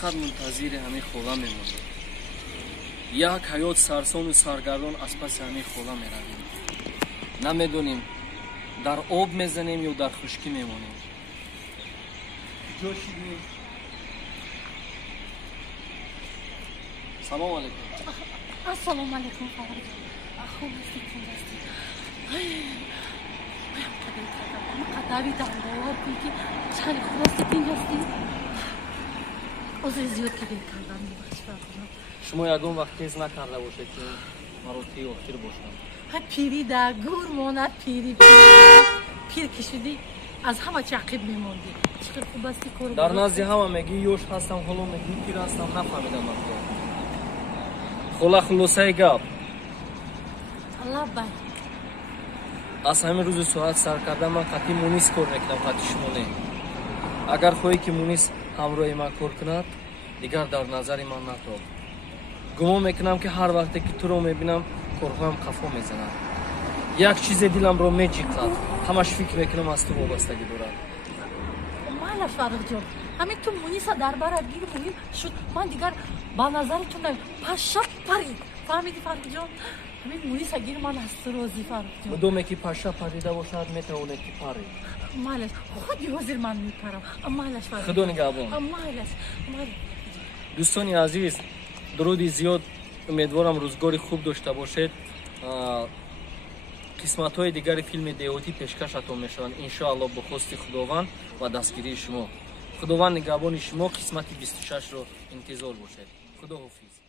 фақат мунтазири ҳамин хола мемонем. як ҳаёт сарсону саргардон аз паси ҳамин хола меравем. намедонем дар об мезанем ё дар хушкӣ мемонем. ҷо шидем. салому алайкум. ассалому алайкум фаррух. خوب هستی خوب هستی. بایم کدی کردم. قداری دارم باور کنی که چند خوب هستی کن هستی. عذر زیاد کدی کردم میبخش فرزند. شما یگان وقت تیز نکرده باشه که مروتی آخر باشم. های پیری در گور ماند پیری پیر کشیدی از همه چقیب میموندی. چقدر خوب هستی کار. در نزد همه میگی یوش هستم حالا میگی پیر هستم نفهمیدم اصلا. خلا خلاصه گپ. الله بای. از همین روز ساعت سر کردم من قطعی مونیس کار میکنم قطعی شما نه. اگر خواهی که مونیس همراه من کار کند دیگر در نظر من نتاب. گمان میکنم که هر وقتی که تو رو میبینم کارهایم خفا میزنم. یک چیز دلم رو میجیکد. همش فکر میکنم از تو وابستگی دارد. مالا فرخ جان همین تو مونیس درباره گیر مهم شد من دیگر با نظرتون پاشا پرید. فهمیدی فرخ جان؟ همین مونیس گیر من از روزی فرخ جان. مدام که پاشا پریده باشد میتونه که پری. مالش خودی حاضر من میپرم. مالش فرخ. خدا نگهبان. مالش. دوستان عزیز درودی زیاد امیدوارم روزگاری خوب داشته باشید. قسمت های دیگر فیلم دیوتی پیشکشتون میشوند ان شاء الله با خواست خداوند و دستگیری شما. خداوند نگهبان شما قسمت 26 رو انتظار باشید. خدا حافظ.